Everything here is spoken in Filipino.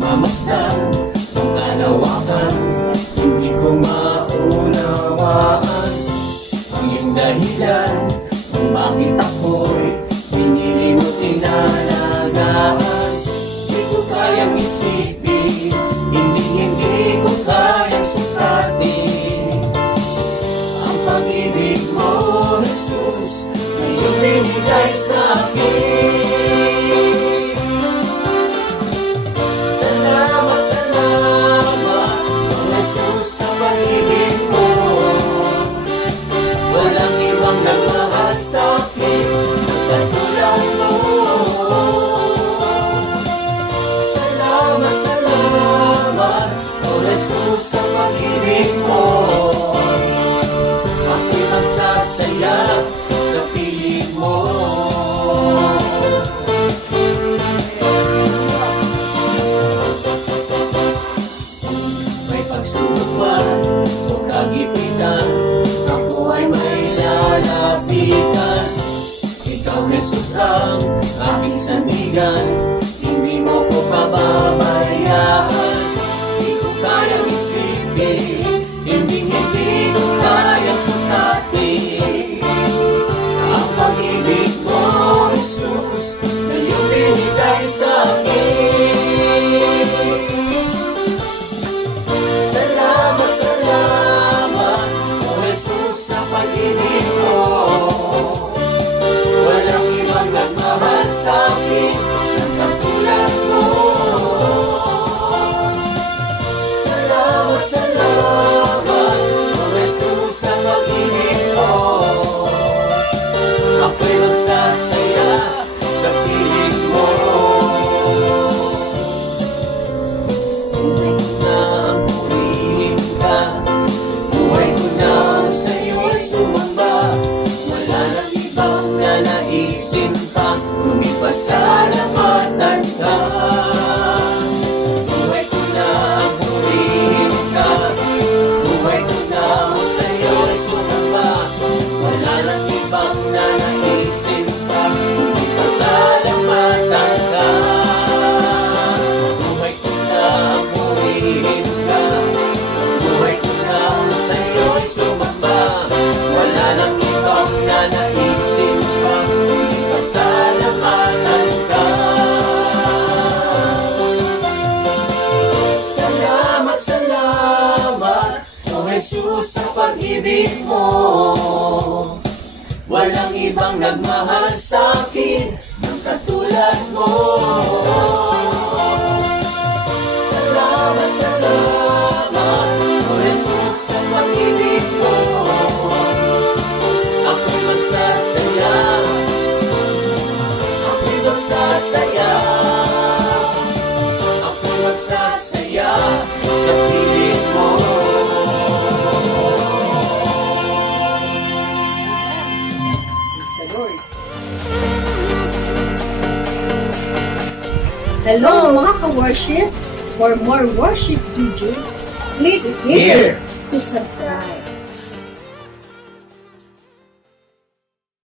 pagmamasdan, pangalawakan, hindi ko maunawaan ang iyong dahilan kung bakit ako'y pinili mo tinalagaan. Di ko kayang isipin, hindi ko kayang sukatin ang pag-ibig mo, Jesus, na iyong binigay sa akin. Salamat, salamat, oh Jesus, sa pag-ibig mo. Walang ibang nagmahal sa akin ang katulad mo. Salamat, salamat, oh Jesus, sa pag-ibig mo. Ako'y magsasaya sa piling mo. May pagsubok man o kagipitan, ako ay may lalapitan. Ikaw, Jesus, ang aking sandigan, hindi mo ko pababayaan. Di ko kayang isipin, hindi ko kayang sukatin ang pag-ibig mo, Jesus, na iyong binigay sa akin. Salamat, salamat, oh Jesus, sa pag-ibig mo. Walang ibang nagmahal sa akin ang katulad mo. Salamat, salamat, oh Jesus, sa pag-ibig mo. Ako'y magsasaya sa piling mo. Buhay ko na ang purihin ka, buhay ko na ang sa'yo'y sumamba. Wala nang ibang nanaisin pa, kundi pasalamatan ka. Buhay ko na ang purihin ka, buhay ko na ang sa'yo'y sumamba. Wala nang ibang nanaisin pa, kundi pasalamatan ka. Buhay ko na ang purihin ka, buhay ko na ang sa'yo'y sumamba. Wala nang ibang nanaisin pa, kundi pasalamatan ka. Salamat, salamat, oh Jesus, sa pag-ibig mo. Walang ibang nagmahal sa akin ng katulad mo. Salamat, salamat, oh Jesus, sa pag-ibig mo. Ako'y magsasaya, ako'y magsasaya, ako'y magsasaya sa piling mo. Praise the Lord. Hello mga ka-worship! For more worship videos, click here Here to subscribe.